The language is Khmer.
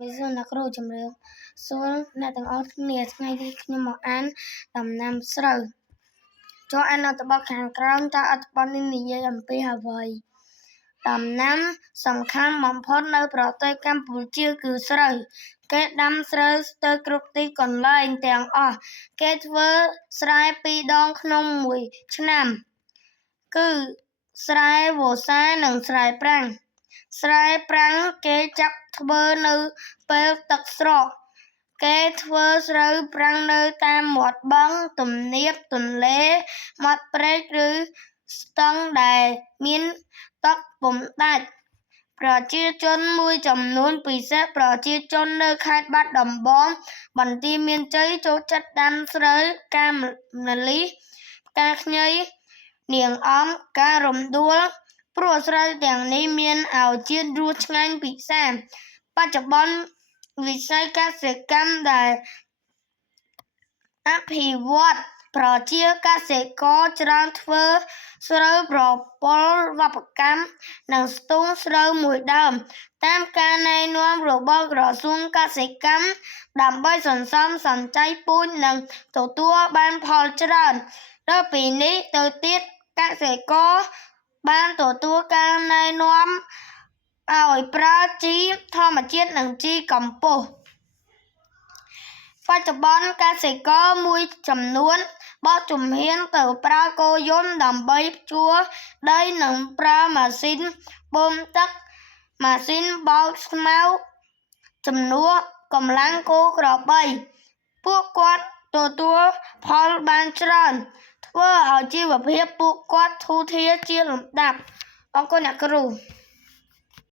វិសុណគ្រូជំរឿសួរអ្នកទាំងអស់គ្នាថ្ងៃនេះខ្ញុំមកអានដំណាំស្រូវចូលអានអត្ថបទខាងក្រោមតើអត្ថបទនេះនិយាយអំពីអ្វីដំណាំសំខាន់បំផុតនៅប្រទេសកម្ពុជាគឺស្រូវគេដាំស្រូវស្ទើរគ្រប់ទីកន្លែងទាំងអស់គេធ្វើស្រែ2ដងក្នុងមួយឆ្នាំគឺស្រែវស្សានិងស្រែប្រាំងស្រែប្រាំងគេចាប់ធ្វើនៅពេលទឹកស្រកគេធ្វើស្រូវប្រាំងនៅតាមមាត់បឹងទំនាបទន្លេមាត់ព្រែកឬស្ទឹងដែលមានទឹកពុំដាច់ប្រជាជនមួយចំនួនពិសេសប្រជាជននៅខេត្តបាត់ដំបងបន្ទាយមានជ័យចូលចិត្តដាំស្រូវផ្កាម្លិះផ្កាខ្ញីនាងអំផ្ការំដួលព្រោះស្រូវទាំងនេះមានឱជាតិរសឆ្ងាញ់ពិសាបច្ចុប្បន្នវិស័យកសិកម្មដែលអភិវឌ្ឍប្រជាកសិករច្រើនធ្វើស្រូវប្រព័ន្ធវប្បកម្មនិងស្ទូងស្រូវមួយដើមតាមការណែនាំរបស់ក្រសួងកសិកម្មដើម្បីសន្សំសំចៃពូជនិងទទួលបានផលច្រើនលើសពីនេះទៅទៀតកសិករបានទទួលការណែនាំឲ្យប្រើជីធម្មជាតិនិងជីកំប៉ុស្តបច្ចុប្បន្នកសិករមួយចំនួនបោះជំហានទៅប្រើគោយន្តដើម្បីភ្ជួរដីនិងប្រើម៉ាស៊ីនបូមទឹកម៉ាស៊ីនបោកស្មៅជំនួសកម្លាំងគោក្របីពួកគាត់ទទួលផលបានច្រើនធ្វើឲ្យជីវភាពពួកគាត់ធូរធារជាលំដាប់អរគុណអ្នកគ្រូ